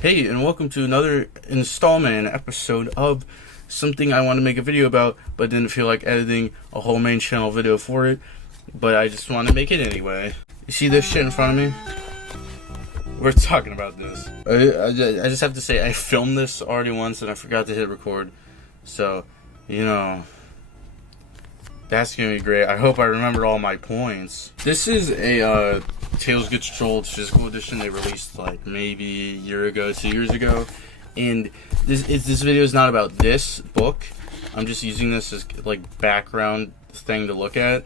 Hey, and welcome to another installment and episode of something I want to make a video about, but didn't feel like editing a whole main channel video for it, but I just want to make it anyway. You see this shit in front of me? We're talking about this. I just have to say, I filmed this already once and I forgot to hit record, so, you know, that's gonna be great. I hope I remember all my points. This is a Tales Gets Trolled physical edition they released like maybe a year ago, 2 years ago, and this video is not about this book. I'm just using this as like background thing to look at,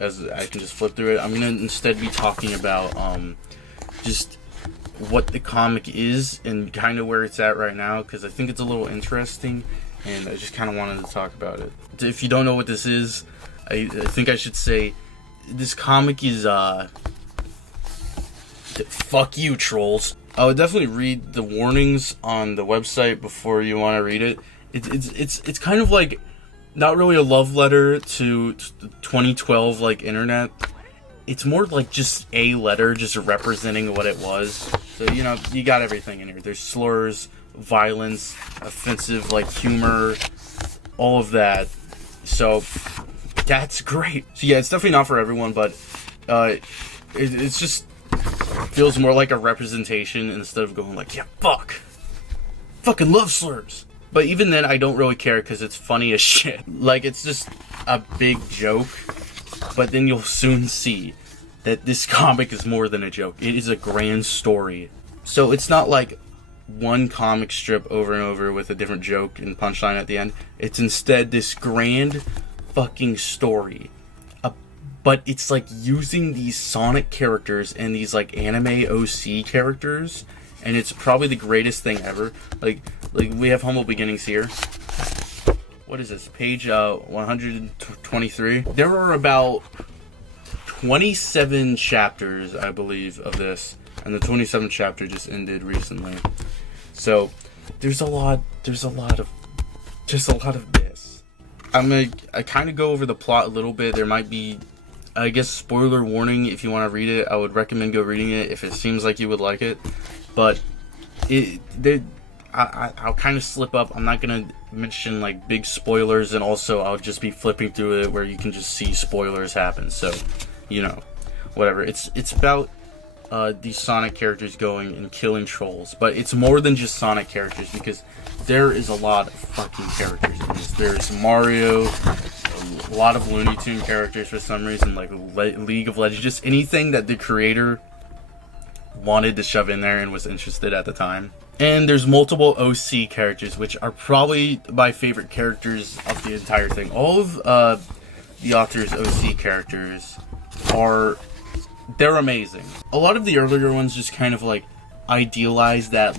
as I can just flip through it. I'm gonna instead be talking about just what the comic is and kind of where it's at right now, because I think it's a little interesting and I just kind of wanted to talk about it. If you don't know what this is, I think I should say this comic is fuck you, trolls. I would definitely read the warnings on the website before you want to read it. It's kind of like not really a love letter to the 2012 like internet. It's more like just a letter just representing what it was. So, you know, you got everything in here. There's slurs, violence, offensive like humor, all of that. So that's great. So yeah, it's definitely not for everyone, but it's just feels more like a representation instead of going like, yeah, fucking love slurs. But even then, I don't really care because it's funny as shit. Like, it's just a big joke, but then you'll soon see that this comic is more than a joke. It is a grand story. So it's not like one comic strip over and over with a different joke and punchline at the end. It's instead this grand fucking story. But it's like using these Sonic characters and these like anime OC characters, and it's probably the greatest thing ever. Like we have Humble Beginnings here. What is this? Page 123. There are about 27 chapters, I believe, of this, and the 27th chapter just ended recently. So there's a lot of this. I kind of go over the plot a little bit. There might be, I guess, spoiler warning. If you want to read it, I would recommend go reading it if it seems like you would like it. But I'll kind of slip up. I'm not gonna mention like big spoilers, and also I'll just be flipping through it where you can just see spoilers happen. So, you know, whatever. It's about these Sonic characters going and killing trolls, but it's more than just Sonic characters, because there is a lot of fucking characters in this. There's Mario, a lot of Looney Tune characters for some reason, like League of Legends, just anything that the creator wanted to shove in there and was interested at the time. And there's multiple OC characters, which are probably my favorite characters of the entire thing. All of the author's OC characters they're amazing. A lot of the earlier ones just kind of like idealize that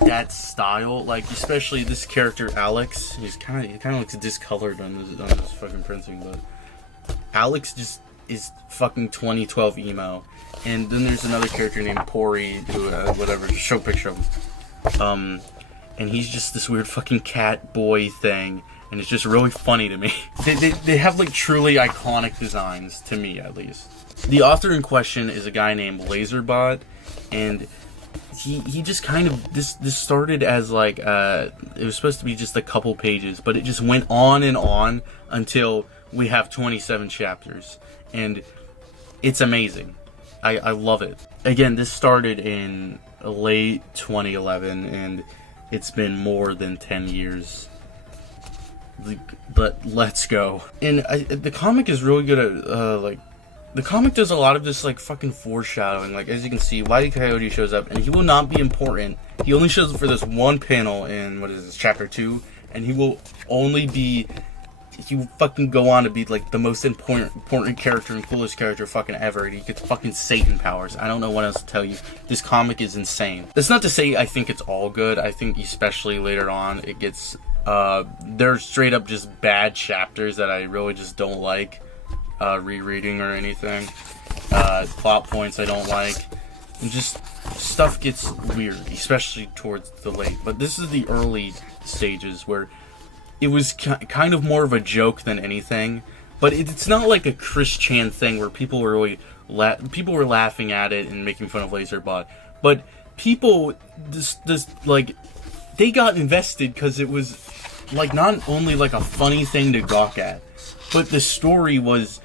that style, like especially this character Alex. He kind of looks discolored on this fucking printing, but Alex just is fucking 2012 emo. And then there's another character named Pori, who whatever, just show a picture of him. And he's just this weird fucking cat boy thing, and it's just really funny to me. They have like truly iconic designs, to me at least. The author in question is a guy named Laserbot, and he just kind of, this started as like it was supposed to be just a couple pages, but it just went on and on until we have 27 chapters, and it's amazing. I love it. Again, this started in late 2011, and it's been more than 10 years. But let's go. And the comic is really good at the comic does a lot of this like fucking foreshadowing. Like, as you can see, Wile E. Coyote shows up, and he will not be important. He only shows up for this one panel in, what is this, chapter 2, and he will fucking go on to be like the most important character and coolest character fucking ever, and he gets fucking Satan powers. I don't know what else to tell you. This comic is insane. That's not to say I think it's all good. I think especially later on it gets they're straight up just bad chapters that I really just don't like rereading or anything. Plot points I don't like, and just stuff gets weird, especially towards the late. But this is the early stages where it was kind of more of a joke than anything. But it's not like a Chris Chan thing where people were really laughing at it and making fun of Laserbot. But people this like they got invested because it was like not only like a funny thing to gawk at, but the story was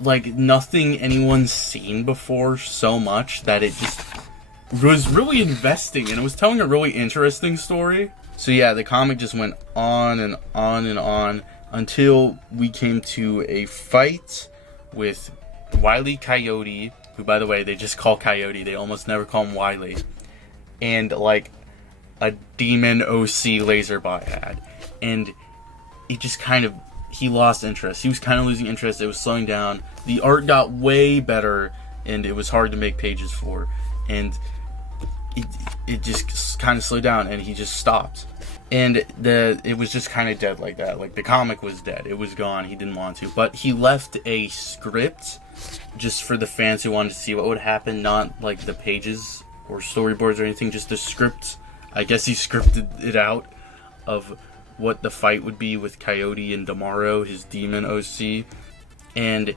like nothing anyone's seen before so much that it just was really investing, and it was telling a really interesting story. So yeah, the comic just went on and on and on until we came to a fight with Wile E. Coyote, who, by the way, they just call Coyote. They almost never call him Wile. And like a demon OC Laserbot had. And it just kind of, he lost interest. He was kind of losing interest. It was slowing down. The art got way better, and it was hard to make pages for. And it just kind of slowed down, and he just stopped. And it was just kind of dead like that. Like, the comic was dead. It was gone. He didn't want to. But he left a script just for the fans who wanted to see what would happen. Not, like, the pages or storyboards or anything. Just the script. I guess he scripted it out of what the fight would be with Coyote and Damaro, his demon OC. And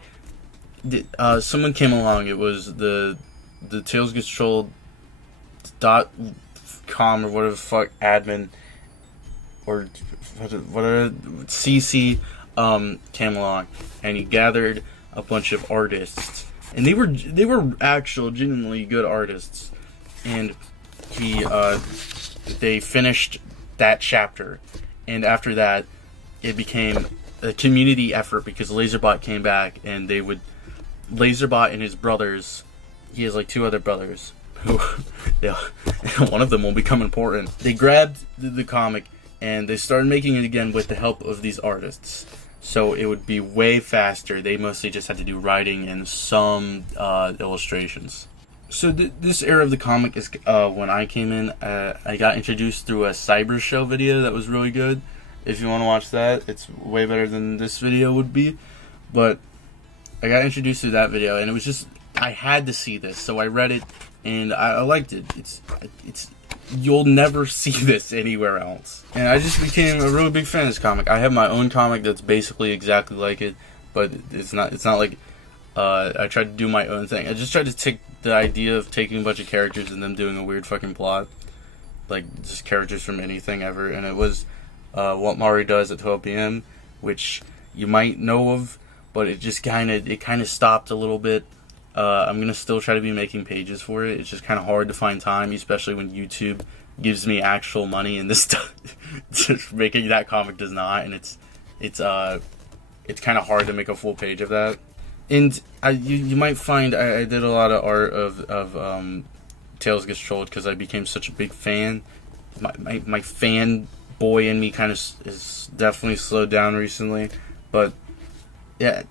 someone came along. It was the Tales Gets Trolled .com or whatever the fuck admin, or whatever, CC came along, and he gathered a bunch of artists, and they were actual genuinely good artists, and they finished that chapter, and after that it became a community effort because Laserbot came back, and Laserbot and his brothers, he has like 2 other brothers who yeah, one of them will become important. They grabbed the comic and they started making it again with the help of these artists, so it would be way faster. They mostly just had to do writing and some illustrations. So this era of the comic is when I came in. I got introduced through a Cyber Show video that was really good. If you want to watch that, it's way better than this video would be. But I got introduced through that video, and it was just, I had to see this, so I read it, and I liked it. It's you'll never see this anywhere else. And I just became a really big fan of this comic. I have my own comic that's basically exactly like it, but it's not like I tried to do my own thing. I just tried to take the idea of taking a bunch of characters and them doing a weird fucking plot, like just characters from anything ever, and it was What Mari Does at 12 p.m., which you might know of, but it kind of stopped a little bit. I'm gonna still try to be making pages for it. It's just kind of hard to find time, especially when YouTube gives me actual money, and this just making that comic does not. And it's kind of hard to make a full page of that. And you might find I did a lot of art of Tales Gets Trolled because I became such a big fan. My fan boy in me kind of is definitely slowed down recently, but yeah.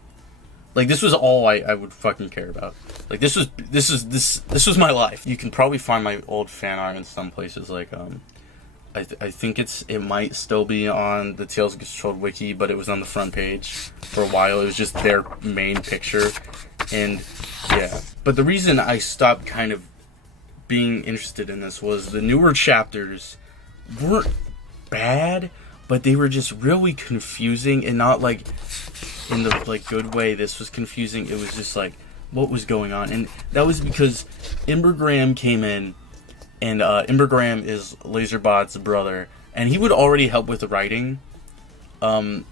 Like, this was all I would fucking care about. Like, this was my life. You can probably find my old fan art in some places. Like, I think it might still be on the Tales Gets Trolled wiki, but it was on the front page for a while. It was just their main picture, and yeah. But the reason I stopped kind of being interested in this was the newer chapters weren't bad, but they were just really confusing, and not like in the like good way. This was confusing. It was just like, what was going on? And that was because Imbergram came in, and Imbergram is Laserbot's brother, and he would already help with the writing, some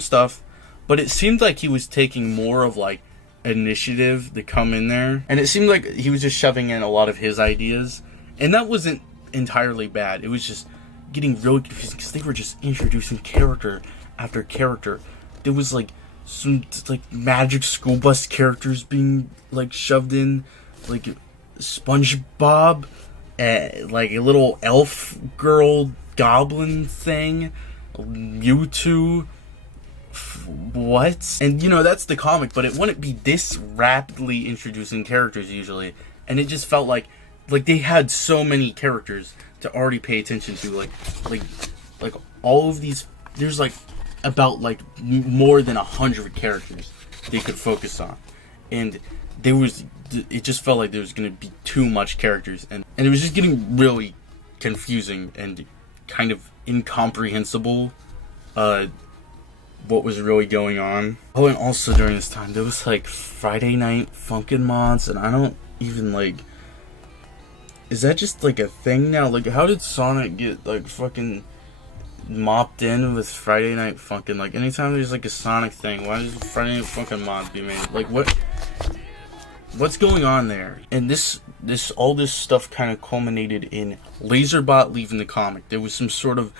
stuff, but it seemed like he was taking more of like initiative to come in there, and it seemed like he was just shoving in a lot of his ideas, and that wasn't entirely bad. It was just getting really confusing because they were just introducing character after character. There was like some like Magic School Bus characters being like shoved in, like SpongeBob, like a little elf girl goblin thing, Mewtwo. What? And you know, that's the comic, but it wouldn't be this rapidly introducing characters usually, and it just felt like they had so many characters to already pay attention to, like all of these. There's like about like more than 100 characters they could focus on, and it just felt like there was going to be too much characters, and it was just getting really confusing and kind of incomprehensible what was really going on. Oh, and also during this time there was like Friday Night Funkin' Mods, and I don't even like Is that just like a thing now? Like, how did Sonic get like fucking mopped in with Friday Night Funkin'? Like, anytime there's like a Sonic thing, why does Friday Night Funkin' mods be made? Like, what's going on there? And all this stuff kind of culminated in Laserbot leaving the comic. There was some sort of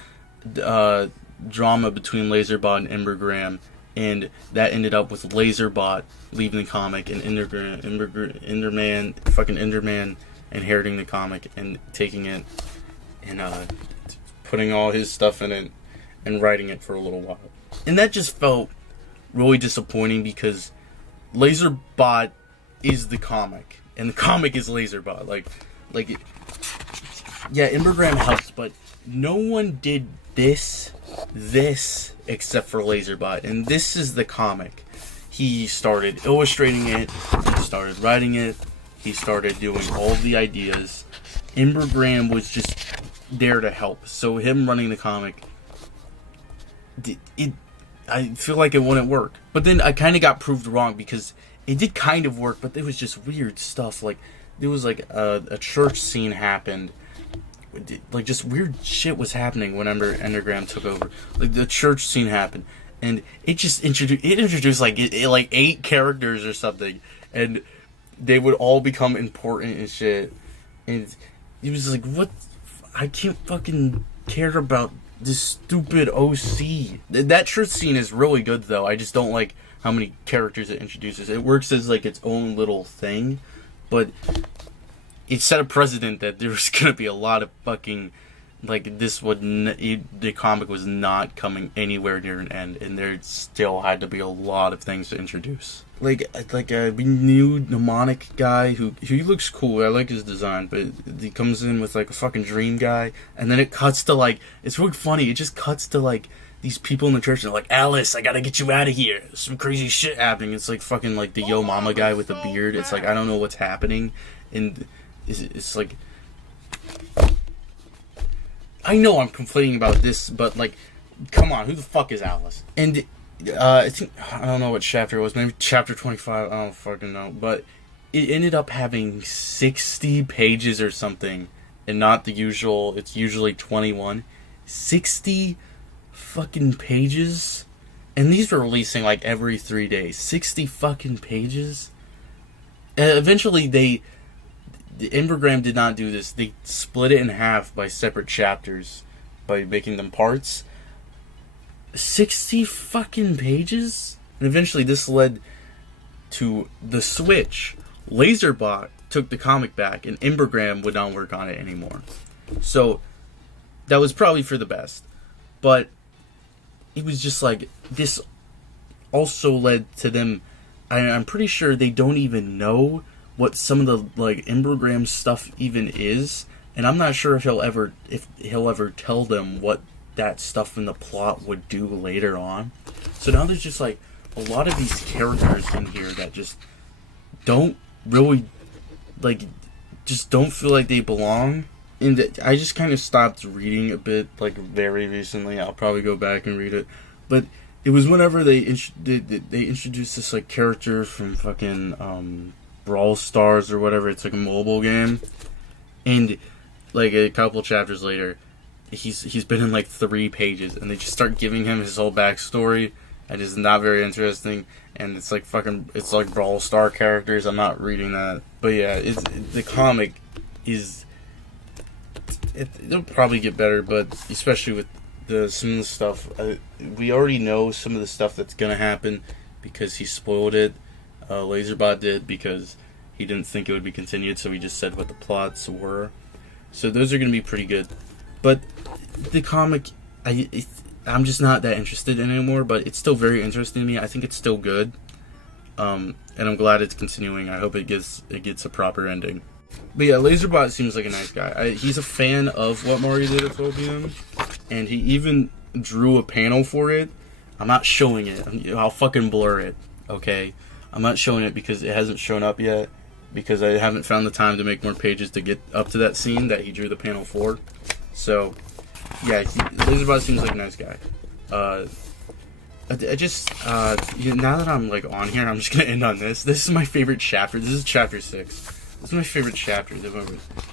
drama between Laserbot and Embergram, and that ended up with Laserbot leaving the comic and Enderman inheriting the comic and taking it and putting all his stuff in it and writing it for a little while. And that just felt really disappointing because Laserbot is the comic and the comic is Laserbot. Yeah, Embergram helps, but no one did this except for Laserbot, and this is the comic. He started illustrating it, he started writing it, he started doing all the ideas. Embergram was just there to help. So him running the comic, I feel like it wouldn't work. But then I kind of got proved wrong because it did kind of work, but there was just weird stuff. Like, there was like a church scene happened. Like, just weird shit was happening whenever Endergram took over. Like, the church scene happened, and it just introduced like 8 characters or something, and they would all become important and shit. And it was like, what? I can't fucking care about this stupid OC. That church scene is really good, though. I just don't like how many characters it introduces. It works as like its own little thing, but it set a precedent that there was gonna be a lot of fucking, like, the comic was not coming anywhere near an end, and there still had to be a lot of things to introduce. Like a new mnemonic guy who he looks cool. I like his design, but he comes in with like a fucking dream guy, and then it cuts to like, it's really funny. It just cuts to like these people in the church, and they're like, Alice, I gotta get you out of here. There's some crazy shit happening. It's like fucking like the Yo Mama guy with a beard. It's like, I don't know what's happening, and it's like, I know I'm complaining about this, but like, come on, who the fuck is Alice? And I think, I don't know what chapter it was, maybe chapter 25, I don't fucking know, but it ended up having 60 pages or something, and not the usual, it's usually 21. 60 fucking pages? And these were releasing like every 3 days. 60 fucking pages? Eventually the Embergram did not do this. They split it in half by separate chapters, by making them parts. 60 fucking pages? And eventually this led to the switch. Laserbot took the comic back, and Embergram would not work on it anymore. So that was probably for the best. But it was just like, this also led to them, I'm pretty sure they don't even know what some of the like Embergram stuff even is, and I'm not sure if he'll ever tell them what that stuff in the plot would do later on. So now there's just like a lot of these characters in here that just don't really, like, just don't feel like they belong. And I just kind of stopped reading a bit, like, very recently. I'll probably go back and read it, but it was whenever they introduced this like character from fucking Brawl Stars or whatever. It's like a mobile game, and like a couple chapters later, he's been in like 3 pages, and they just start giving him his whole backstory, and it's not very interesting. And it's like it's like Brawl Star characters. I'm not reading that, but yeah, the comic is. It'll probably get better, but especially with some of the stuff, we already know some of the stuff that's gonna happen because he spoiled it. Laserbot did because he didn't think it would be continued, so he just said what the plots were. So those are gonna be pretty good. But the comic, I'm just not that interested in anymore. But it's still very interesting to me. I think it's still good, and I'm glad it's continuing. I hope it gets a proper ending. But yeah, Laserbot seems like a nice guy. He's a fan of what Mario did at 12 p.m. And he even drew a panel for it. I'm not showing it. I'll fucking blur it, okay? I'm not showing it because it hasn't shown up yet. Because I haven't found the time to make more pages to get up to that scene that he drew the panel for. So, yeah, Laserbot seems like a nice guy. I just, now that I'm like on here, I'm just gonna end on this. This is my favorite chapter. This is chapter 6. This is my favorite chapter.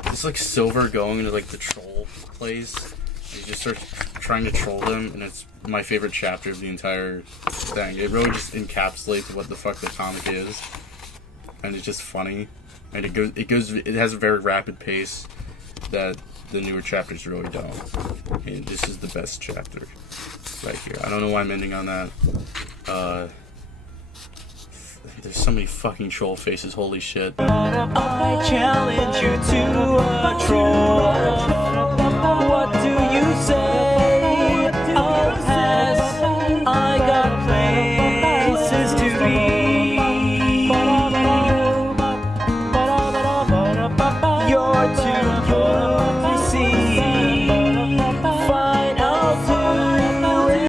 It's like Silver going into like the troll place. He just starts trying to troll them, and it's my favorite chapter of the entire thing. It really just encapsulates what the fuck the comic is, and it's just funny. And it has a very rapid pace that the newer chapters really don't. And this is the best chapter right here. I don't know why I'm ending on that. There's so many fucking troll faces. Holy shit. I challenge you to a troll. What do